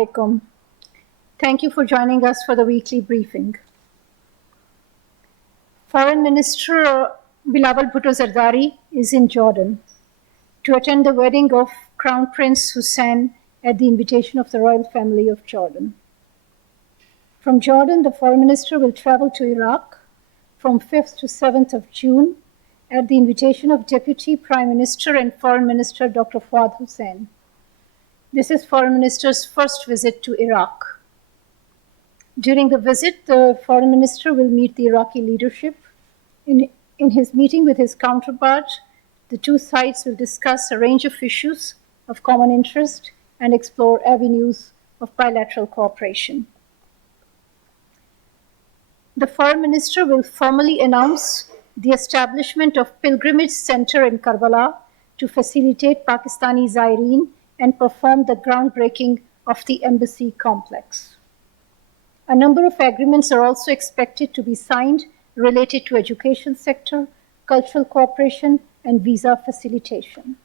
alaikum. Thank you for joining us for the weekly briefing. Foreign Minister Bilawal Bhutto Zardari is in Jordan to attend the wedding of Crown Prince Hussein at the invitation of the royal family of Jordan. From Jordan, the Foreign Minister will travel to Iraq from 5th to 7th of June at the invitation of Deputy Prime Minister and Foreign Minister Dr. Fuad Hussein. This is Foreign Minister's first visit to Iraq. During the visit, the Foreign Minister will meet the Iraqi leadership. In his meeting with his counterpart, the two sides will discuss a range of issues of common interest and explore avenues of bilateral cooperation. The Foreign Minister will formally announce the establishment of Pilgrimage Center in Karbala to facilitate Pakistani Zaireen and perform the groundbreaking of the embassy complex. A number of agreements are also expected to be signed related to education sector, cultural cooperation, and visa facilitation.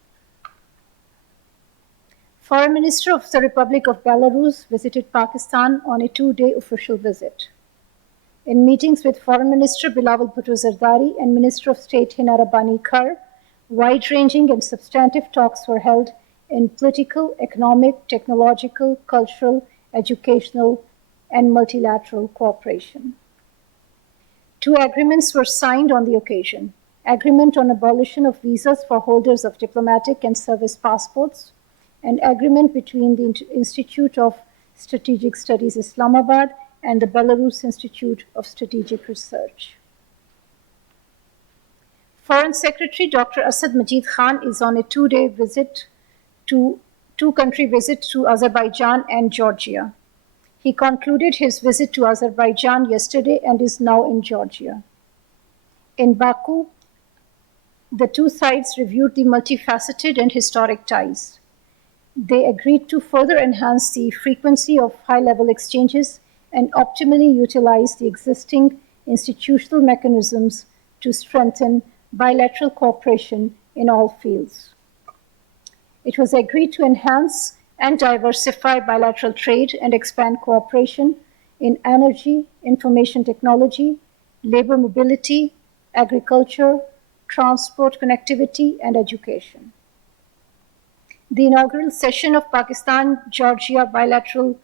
Foreign Minister of the Republic of Belarus visited Pakistan on a two-day official visit. In meetings with Foreign Minister Bilawal Bhutto Zardari and Minister of State Hina Rabbani Kar, wide-ranging and substantive talks were held in political, economic, technological, cultural, educational, and multilateral cooperation. Two agreements were signed on the occasion: agreement on abolition of visas for holders of diplomatic and service passports, and agreement between the Institute of Strategic Studies Islamabad and the Belarus Institute of Strategic Research. Foreign Secretary Dr. Asad Majid Khan is on a two-country visit to Azerbaijan and Georgia. He concluded his visit to Azerbaijan yesterday and is now in Georgia. In Baku, the two sides reviewed the multifaceted and historic ties. They agreed to further enhance the frequency of high-level exchanges and optimally utilize the existing institutional mechanisms to strengthen bilateral cooperation in all fields. It was agreed to enhance and diversify bilateral trade and expand cooperation in energy, information technology, labor mobility, agriculture, transport connectivity, and education. The inaugural session of Pakistan-Georgia bilateral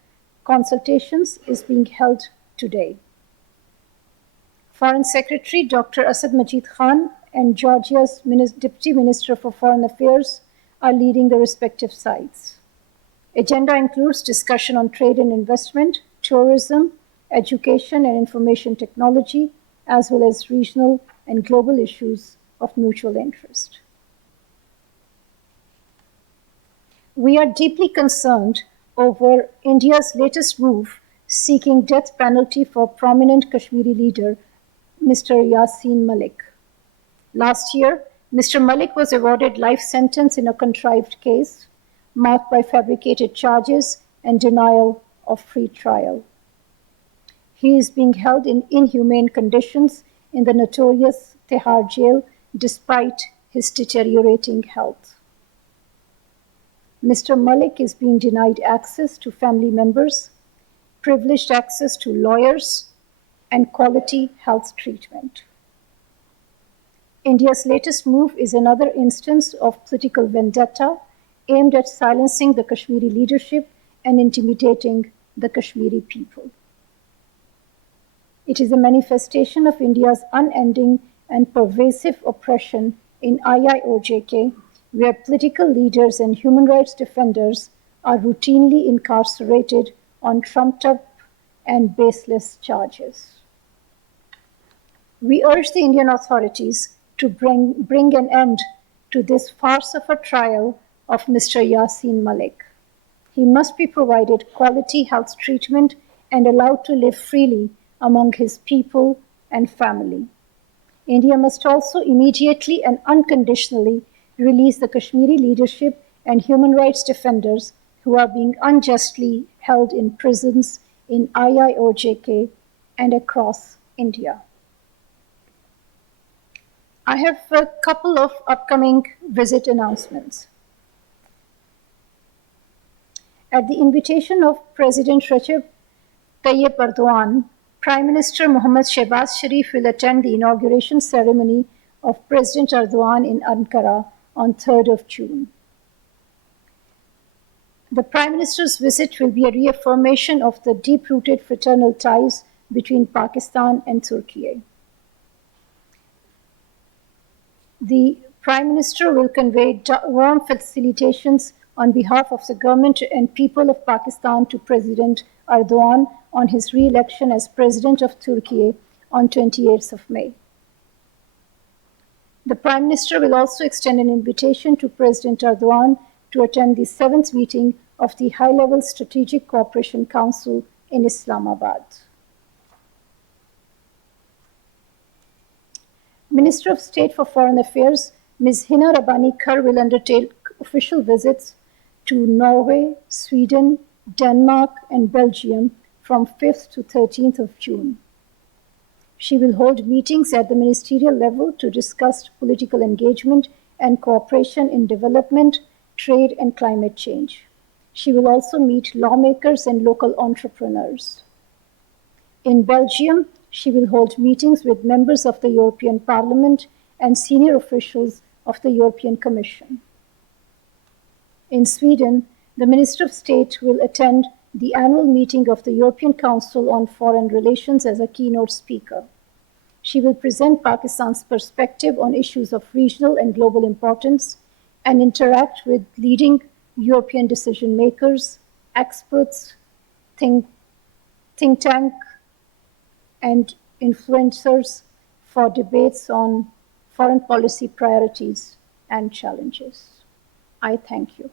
consultations is being held today. Foreign Secretary Dr. Asad Majid Khan and Georgia's Deputy Minister for Foreign Affairs are leading the respective sides. Agenda includes discussion on trade and investment, tourism, education and information technology, as well as regional and global issues of mutual interest. We are deeply concerned over India's latest move seeking death penalty for prominent Kashmiri leader Mr. Yasin Malik. Last year, Mr. Malik was awarded life sentence in a contrived case marked by fabricated charges and denial of free trial. He is being held in inhumane conditions in the notorious Tihar jail despite his deteriorating health. Mr. Malik is being denied access to family members, privileged access to lawyers, and quality health treatment. India's latest move is another instance of political vendetta aimed at silencing the Kashmiri leadership and intimidating the Kashmiri people. It is a manifestation of India's unending and pervasive oppression in IIOJK, where political leaders and human rights defenders are routinely incarcerated on trumped-up and baseless charges. We urge the Indian authorities to bring an end to this farce of a trial of Mr. Yasin Malik. He must be provided quality health treatment and allowed to live freely among his people and family. India must also immediately and unconditionally release the Kashmiri leadership and human rights defenders who are being unjustly held in prisons in IIOJK and across India. I have a couple of upcoming visit announcements. At the invitation of President Recep Tayyip Erdogan, Prime Minister Mohammad Shehbaz Sharif will attend the inauguration ceremony of President Erdogan in Ankara on 3rd of June. The Prime Minister's visit will be a reaffirmation of the deep-rooted fraternal ties between Pakistan and Turkey. The Prime Minister will convey warm felicitations on behalf of the government and people of Pakistan to President Erdogan on his re-election as President of Turkey on 28th of May. The Prime Minister will also extend an invitation to President Erdogan to attend the 7th meeting of the High-Level Strategic Cooperation Council in Islamabad. Minister of State for Foreign Affairs, Ms. Hina Rabbani Kar will undertake official visits to Norway, Sweden, Denmark, and Belgium from 5th to 13th of June. She will hold meetings at the ministerial level to discuss political engagement and cooperation in development, trade, and climate change. She will also meet lawmakers and local entrepreneurs. In Belgium, she will hold meetings with members of the European Parliament and senior officials of the European Commission. In Sweden, the Minister of State will attend the annual meeting of the European Council on Foreign Relations as a keynote speaker. She will present Pakistan's perspective on issues of regional and global importance and interact with leading European decision makers, experts, think tank, and influencers for debates on foreign policy priorities and challenges. I thank you.